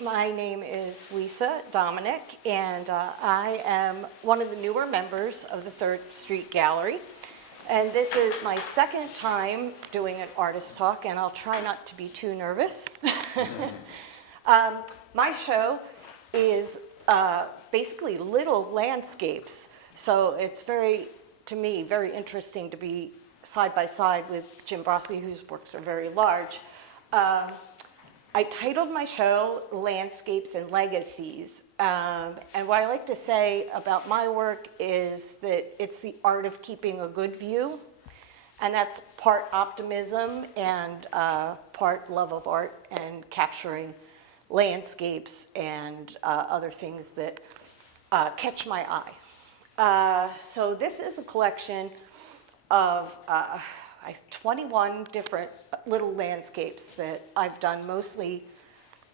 My name is Lisa Domenic, and I am one of the newer members of the Third Street Gallery. And this is my second time doing an artist talk, and I'll try not to be too nervous. My show is basically little landscapes, so it's to me, very interesting to be side by side with Jim Brossi, whose works are very large. I titled my show Landscapes and Legacies, and what I like to say about my work is that it's the art of keeping a good view, and that's part optimism and part love of art and capturing landscapes and other things that catch my eye. So this is a collection of 21 different little landscapes that I've done. Mostly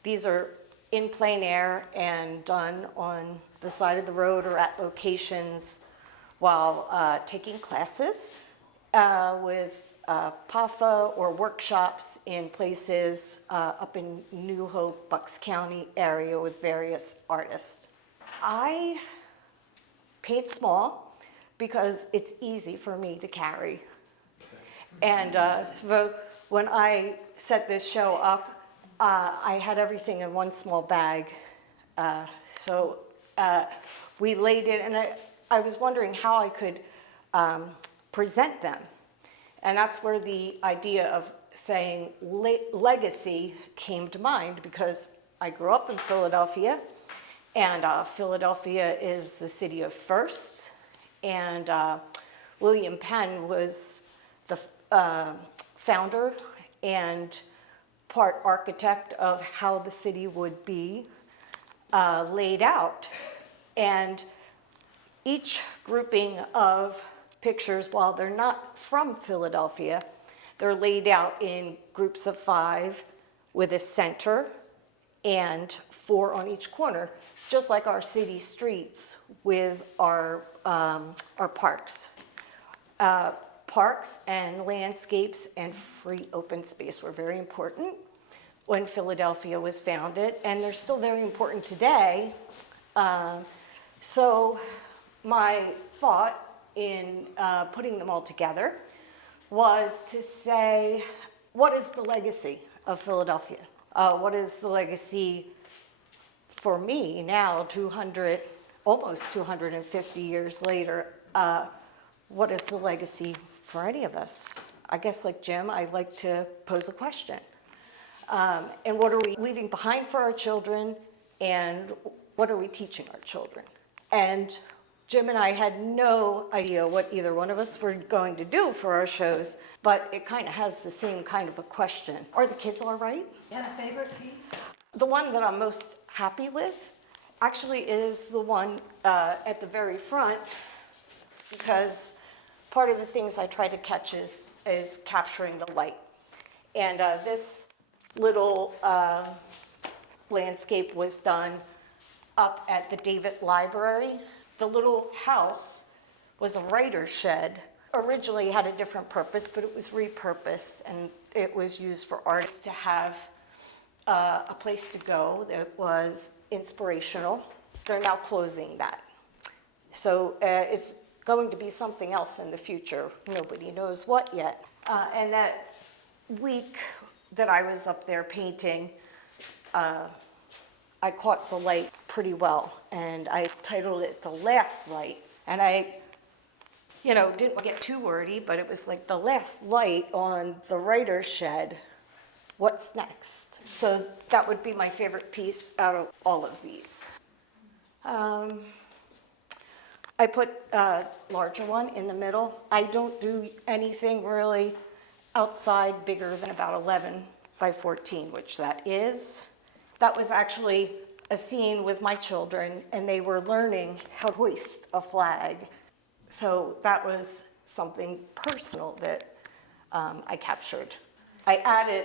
these are in plein air and done on the side of the road or at locations while taking classes with PAFA or workshops in places up in New Hope, Bucks County area with various artists. I paint small because it's easy for me to carry. And so when I set this show up, I had everything in one small bag. So we laid it, and I was wondering how I could present them. And that's where the idea of saying legacy came to mind, because I grew up in Philadelphia, and Philadelphia is the city of firsts, and William Penn was the founder and part architect of how the city would be laid out. And each grouping of pictures, while they're not from Philadelphia, they're laid out in groups of 5 with a center and 4 on each corner, just like our city streets with our parks. Parks and landscapes and free open space were very important when Philadelphia was founded, and they're still very important today. So my thought in putting them all together was to say, what is the legacy of Philadelphia? What is the legacy for me now, almost 250 years later? What is the legacy for any of us? I guess, like Jim, I like to pose a question. And what are we leaving behind for our children, and what are we teaching our children? And Jim and I had no idea what either one of us were going to do for our shows, but it kind of has the same kind of a question. Are the kids all right? Yeah, favorite piece? The one that I'm most happy with actually is the one at the very front, because part of the things I try to catch is capturing the light. And this little landscape was done up at the David Library. The little house was a writer's shed. Originally had a different purpose, but it was repurposed, and it was used for artists to have a place to go that was inspirational. They're now closing that. So it's going to be something else in the future. Nobody knows what yet. And that week that I was up there painting, I caught the light pretty well, and I titled it The Last Light. And I, didn't get too wordy, but it was like the last light on the writer's shed. What's next? So that would be my favorite piece out of all of these. I put a larger one in the middle. I don't do anything really outside bigger than about 11 by 14, which that is. That was actually a scene with my children, and they were learning how to hoist a flag. So that was something personal that I captured. I added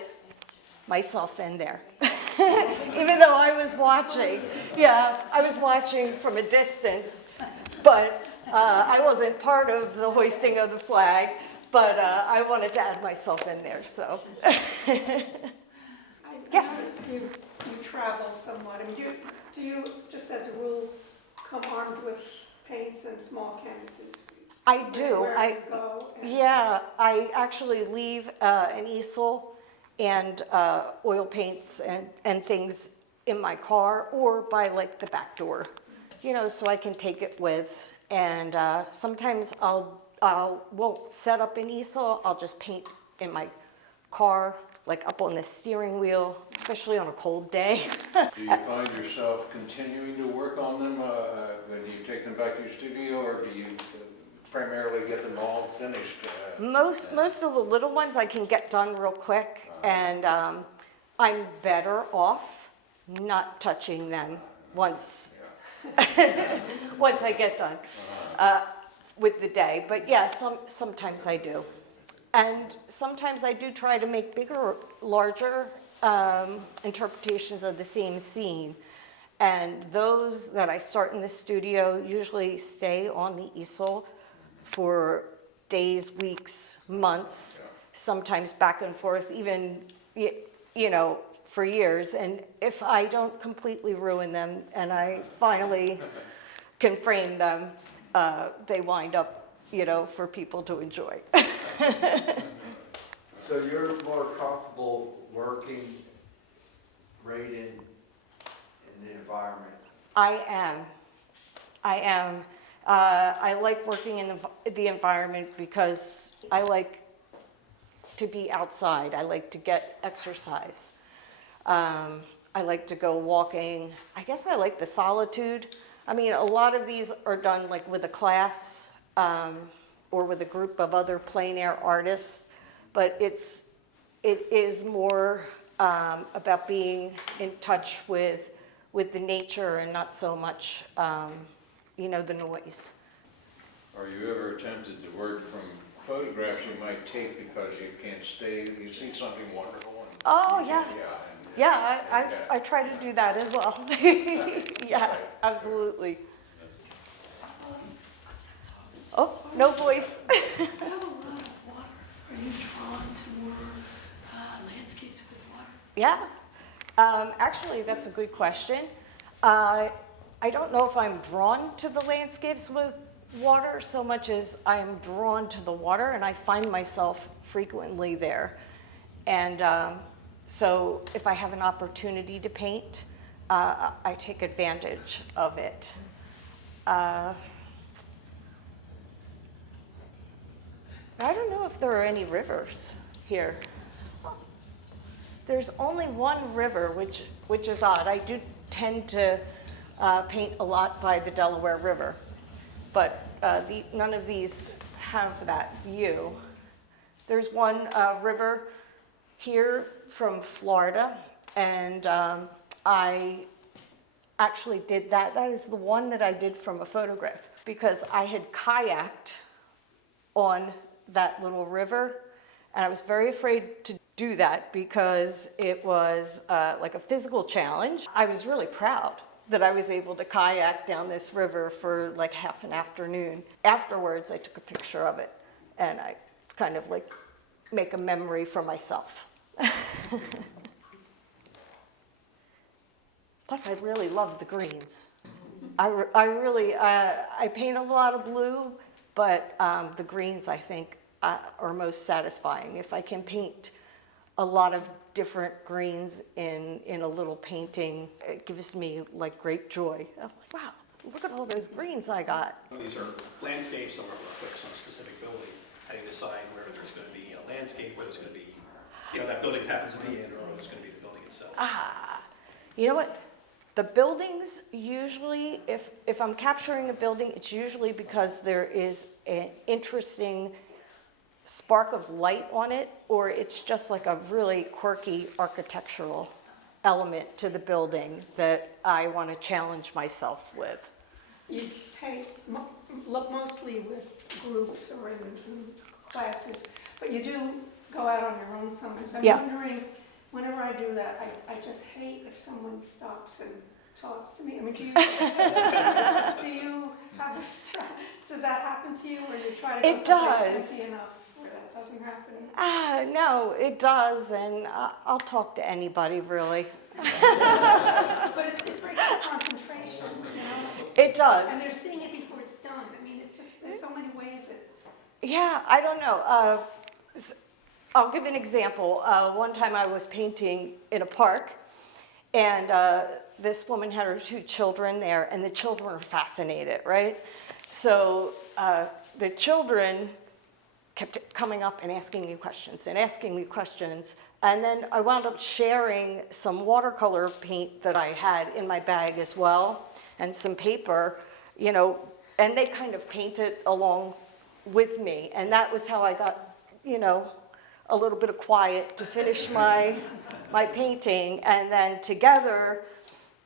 myself in there, even though I was watching. Yeah, I was watching from a distance, but I wasn't part of the hoisting of the flag, but I wanted to add myself in there, so. I Yes. noticed you you travel somewhat, I mean, do you, just as a rule, come armed with paints and small canvases? I do. Where you go? Yeah, I actually leave an easel and oil paints and things in my car or by like the back door, so I can take it with. And sometimes I won't set up an easel. I'll just paint in my car, like up on the steering wheel, especially on a cold day. Do you find yourself continuing to work on them when you take them back to your studio, or do you primarily get them all finished? Most of the little ones I can get done real quick, and I'm better off not touching them once once I get done with the day. But yeah, sometimes I do. And sometimes I do try to make bigger, larger interpretations of the same scene. And those that I start in the studio usually stay on the easel for days, weeks, months, sometimes back and forth, even, for years. And if I don't completely ruin them and I finally can frame them, they wind up, for people to enjoy. So you're more comfortable working right in the environment? I am. I like working in the environment because I like to be outside. I like to get exercise. I like to go walking. I guess I like the solitude. I mean, a lot of these are done like with a class or with a group of other plein air artists, but it is more about being in touch with the nature and not so much, the noise. Are you ever tempted to work from photographs you might take because you can't stay, you see something wonderful? Oh, yeah. Yeah, I try to do that as well. Yeah, absolutely. Oh, no voice. You have a lot of water. Are you drawn to more landscapes with water? Yeah, actually, that's a good question. I don't know if I'm drawn to the landscapes with water so much as I am drawn to the water, and I find myself frequently there. And so if I have an opportunity to paint, I take advantage of it. I don't know if there are any rivers here. There's only one river, which is odd. I do tend to paint a lot by the Delaware River, but none of these have that view. There's one river here from Florida, and I actually did that. That is the one that I did from a photograph because I had kayaked on that little river, and I was very afraid to do that because it was like a physical challenge. I was really proud that I was able to kayak down this river for like half an afternoon. Afterwards, I took a picture of it, and I kind of like make a memory for myself. Plus, I really love the greens. I paint a lot of blue, but the greens, I think, are most satisfying. If I can paint a lot of different greens in a little painting, it gives me like great joy. I'm like, wow, look at all those greens I got. These are landscapes, some are focused on a specific building. How do you decide where there's going to be a landscape, where there's going to be, that building happens to be in, or where there's going to be the building itself? You know what? The buildings usually, if I'm capturing a building, it's usually because there is an interesting spark of light on it, or it's just like a really quirky architectural element to the building that I want to challenge myself with. You paint mostly with groups or in classes, but you do go out on your own sometimes. I'm wondering, whenever I do that, I just hate if someone stops and talks to me. I mean, do you have a does that happen to you, or you try to go someplace empty enough where that doesn't happen? No, it does, and I'll talk to anybody, really. But it breaks the concentration, you know? It And does. they're seeing it before it's done. I mean, it just, there's so many ways that, Yeah, I don't know. I'll give an example. One time I was painting in a park, and this woman had her 2 children there, and the children were fascinated, right? So the children kept coming up and asking me questions and asking me questions. And then I wound up sharing some watercolor paint that I had in my bag as well, and some paper, you know, and they kind of painted along with me. And that was how I got, you know, a little bit of quiet to finish my painting. And then together,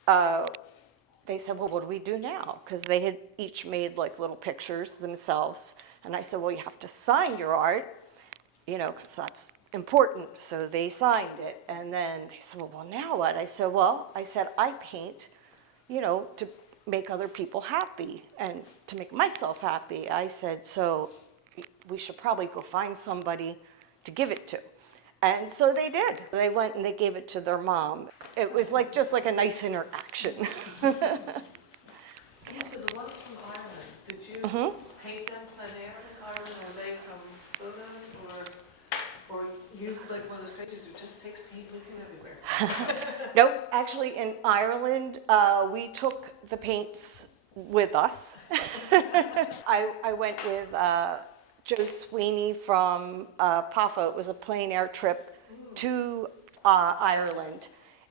they said, well, what do we do now? Because they had each made like little pictures themselves. And I said, well, you have to sign your art, you know, because that's important. So they signed it. And then they said, well, now what? I said, I paint, you know, to make other people happy and to make myself happy. I said, so we should probably go find somebody to give it to. And so they did. They went and they gave it to their mom. It was like just like a nice interaction. Yeah, so the ones from Ireland, did you paint them plein air in Ireland, or are they from photos, or you like one of those creatures who just takes paint with you everywhere? Nope, actually in Ireland, we took the paints with us. I went with Joe Sweeney from PAFA. It was a plein air trip to Ireland.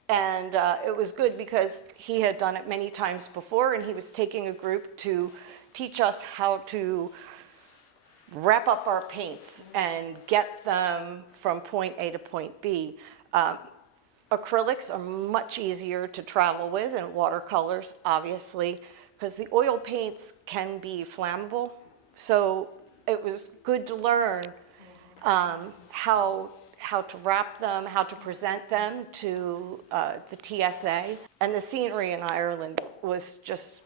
And it was good because he had done it many times before, and he was taking a group to teach us how to wrap up our paints and get them from point A to point B. Acrylics are much easier to travel with, and watercolors, obviously, because the oil paints can be flammable. So it was good to learn how to wrap them, how to present them to the TSA. And the scenery in Ireland was just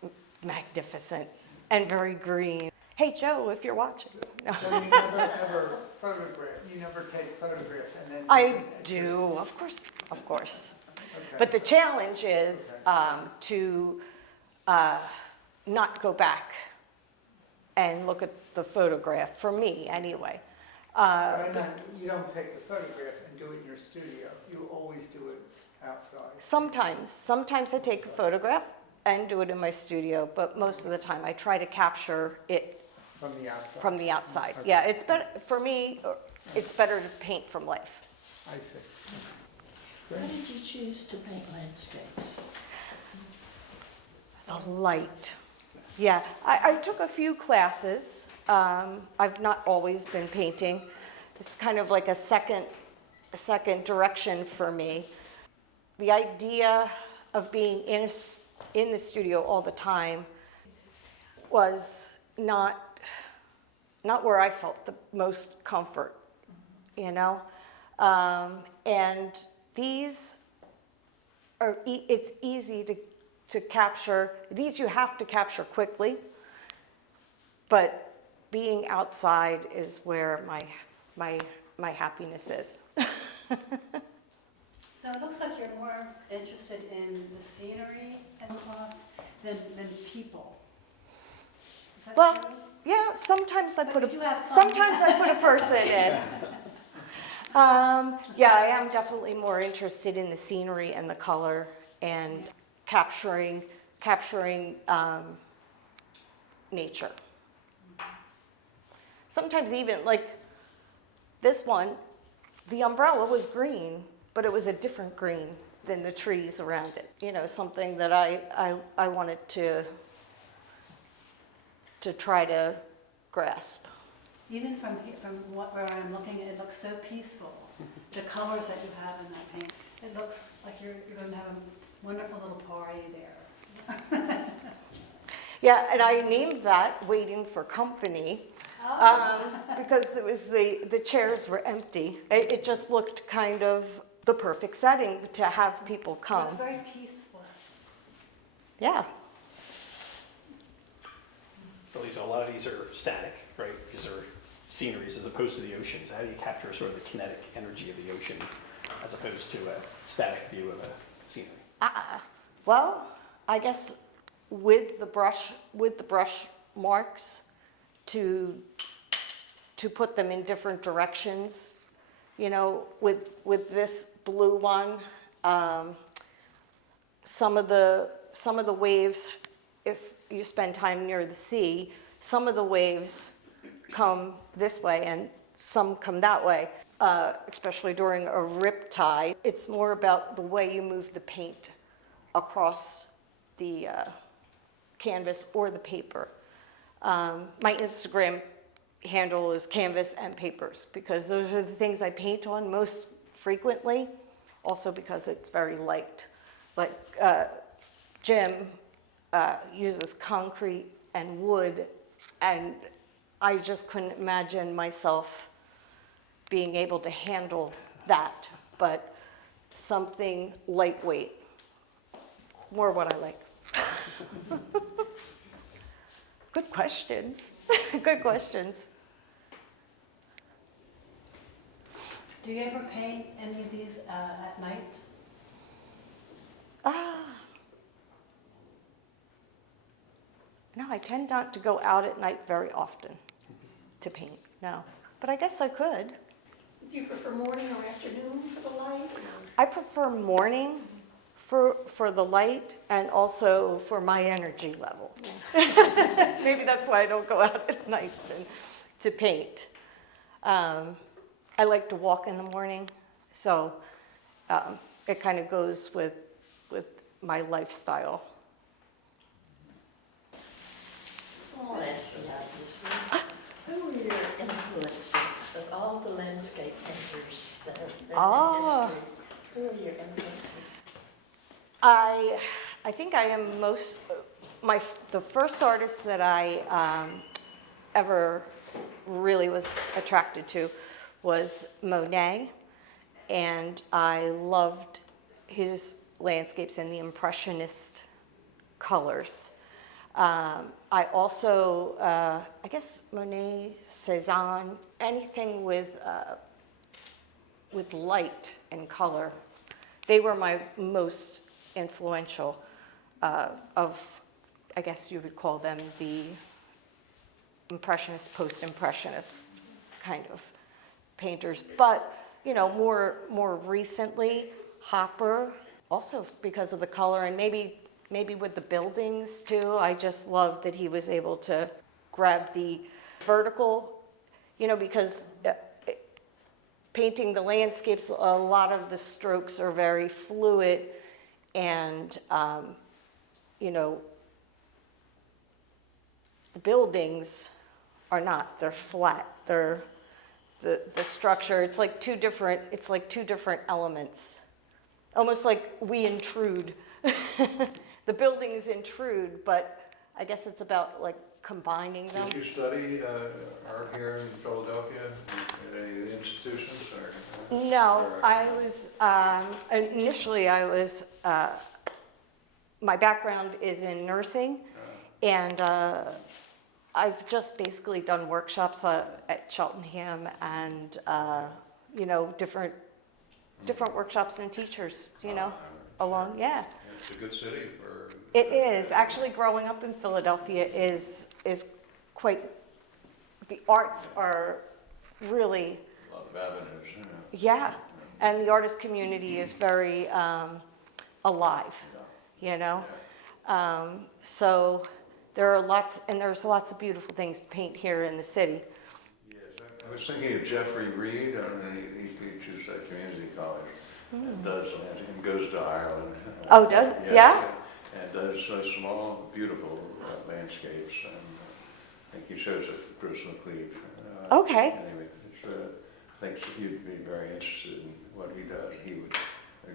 magnificent and very green. Hey, Joe, if you're watching. No. So you never ever photograph, you never take photographs and then? I do, of course. Okay. But the challenge is to not go back and look at the photograph, for me anyway. You don't take the photograph and do it in your studio, you always do it outside. Sometimes I take a photograph and do it in my studio, but most of the time I try to capture it From the outside? from the outside. Okay. Yeah, it's better, for me, it's better to paint from life. I see. Why did you choose to paint landscapes? The light. Yeah, I took a few classes. I've not always been painting. It's kind of like a second direction for me. The idea of being in the studio all the time was not where I felt the most comfort, you know? And these are, it's easy to capture. These you have to capture quickly, but being outside is where my happiness is. So it looks like you're more interested in the scenery and class than people. Is that Well, true? yeah, sometimes I But put you do have some. sometimes I put a person in. Yeah, I am definitely more interested in the scenery and the color and capturing nature. Sometimes even like this one, the umbrella was green, but it was a different green than the trees around it. You know, something that I wanted to try to grasp. Even from where I'm looking, it looks so peaceful. The colors that you have in that paint, it looks like you're going to have a wonderful little party there. Yeah, and I named that Waiting for Company because it was the chairs were empty. It just looked kind of the perfect setting to have people come. It's very peaceful. Yeah. So Lisa, a lot of these are static, right? These are sceneries as opposed to the ocean. So how do you capture sort of the kinetic energy of the ocean as opposed to a static view of a scenery? Well, I guess with the brush marks to put them in different directions, you know, with this blue one, some of the waves, if you spend time near the sea, some of the waves come this way and some come that way, especially during a rip tide. It's more about the way you move the paint across the canvas or the paper. My Instagram handle is canvas and papers because those are the things I paint on most frequently, also because it's very light. Like Jim uses concrete and wood, and I just couldn't imagine myself being able to handle that, but something lightweight, more what I like. Good questions. Good questions. Do you ever paint any of these at night? No, I tend not to go out at night very often to paint, no. But I guess I could. Do you prefer morning or afternoon for the light? I prefer morning for the light and also for my energy level. Maybe that's why I don't go out at night to paint. I like to walk in the morning, so it kind of goes with my lifestyle. I'll ask you obviously. Who were your influences of all the landscape painters that have been in history? Who are your influences? I think I am the first artist that I ever really was attracted to was Monet, and I loved his landscapes and the Impressionist colors. I also, I guess Monet, Cézanne, anything with light and color. They were my most influential of, I guess you would call them the Impressionist, Post-Impressionist kind of painters. But, you know, more recently, Hopper, also because of the color and maybe with the buildings too. I just loved that he was able to grab the vertical, you know, because painting the landscapes, a lot of the strokes are very fluid and, you know, the buildings are not, they're flat. They're, the structure, it's like two different elements. Almost like we intrude. The buildings intrude, but I guess it's about like combining them. Did you study art here in Philadelphia at any of the institutions? No, I was, initially I was, my background is in nursing, and I've just basically done workshops at Cheltenham and, you know, different workshops and teachers, you know, along, yeah. It's a good city for... It is. Actually, growing up in Philadelphia is quite, the arts are really... A lot of avenues, you know. Yeah, and the artist community is very alive, you know? So there are there's lots of beautiful things to paint here in the city. Yes, I was thinking of Jeffrey Reed. He teaches at community college and goes to Ireland. Oh, does yeah? And does small, beautiful landscapes. And I think he shows at Bruce McLeod. Okay. Anyway, I think you'd be very interested in what he does. He would,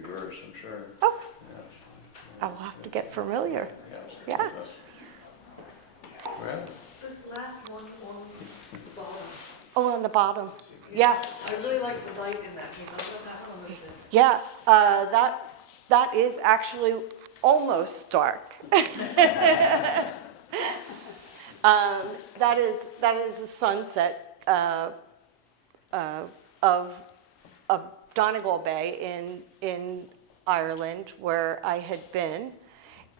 yours, I'm sure. Oh. Yes. I'll have to get familiar. Yes. Yeah. Well, This last one on the bottom, Oh, on the bottom. Yeah, I really like the light in that, can you talk about that one a little bit? yeah. That is actually almost dark. That is a sunset of Donegal Bay in Ireland, where I had been,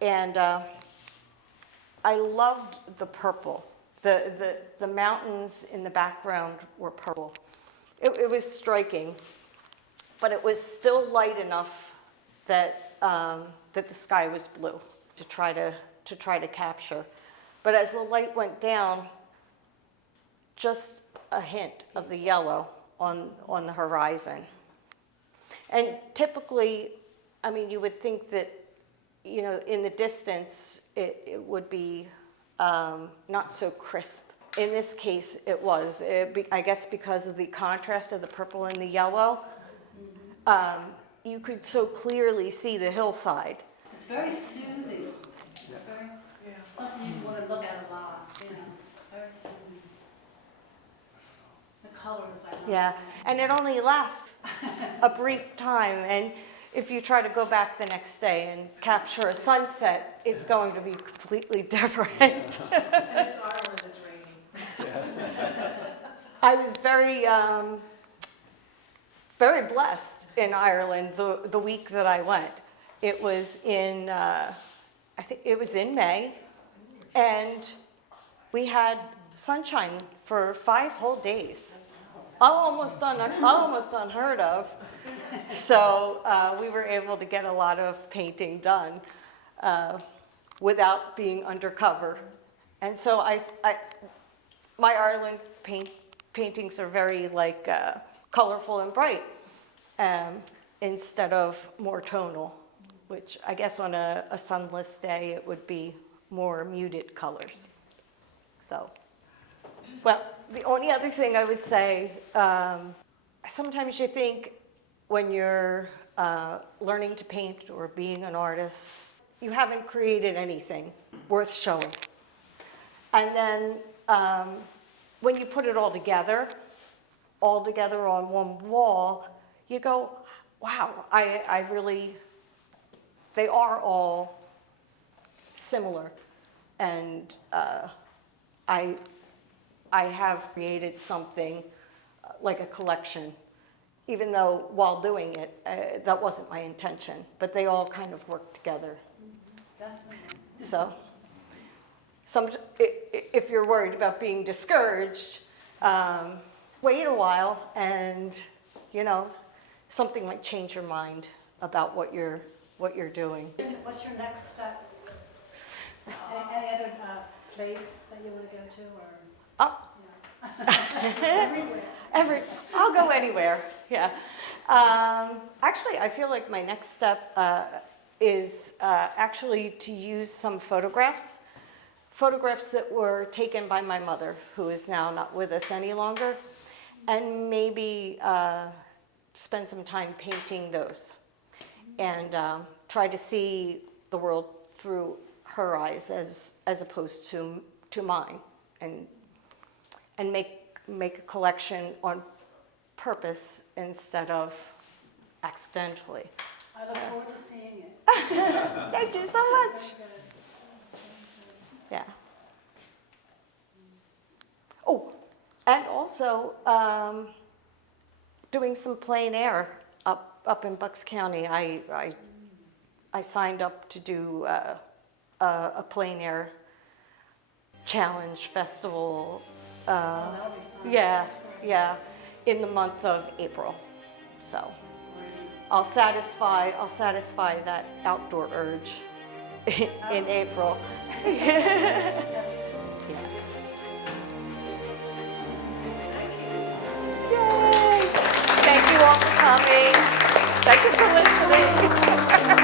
and I loved the purple. The mountains in the background were purple. It was striking, but it was still light enough that that the sky was blue to try to capture. But as the light went down, just a hint of the yellow on the horizon. And typically, I mean, you would think that, you know, in the distance, it would be not so crisp. In this case, it was. I guess because of the contrast of the purple and the yellow, you could so clearly see the hillside. It's very soothing. It's very, something you want to look at a lot, you know, very soothing. The colors I love. Yeah, and it only lasts a brief time, and if you try to go back the next day and capture a sunset, it's going to be completely different. And it's Ireland, it's raining. I was very, very blessed in Ireland the week that I went. It was in, I think it was in May, and we had sunshine for 5 whole days. Almost unheard of. So we were able to get a lot of painting done without being undercover. And so my Ireland paintings are very like colorful and bright instead of more tonal, which I guess on a sunless day it would be more muted colors. So, well, the only other thing I would say, sometimes you think when you're learning to paint or being an artist, you haven't created anything worth showing. And then when you put it all together on one wall, you go, wow, I really, they are all similar. And I have created something like a collection, even though while doing it, that wasn't my intention, but they all kind of work together. Definitely. So, if you're worried about being discouraged, wait a while and, you know, something might change your mind about what you're doing. What's your next step? Any other place that you want to go to, or? Oh. Everywhere. I'll go anywhere, yeah. Actually, I feel like my next step is actually to use some photographs that were taken by my mother, who is now not with us any longer, and maybe spend some time painting those and try to see the world through her eyes as opposed to mine, and make a collection on purpose instead of accidentally. I look forward to seeing it. Thank you so much. Very good. Yeah. Oh, and also doing some plein air up in Bucks County. I signed up to do a plein air challenge festival. That'll be fun. Yeah, That's great. yeah, in the month of April. So I'll satisfy that outdoor urge in April. That's Yeah. Yay! Thank you all for coming. Thank you for listening.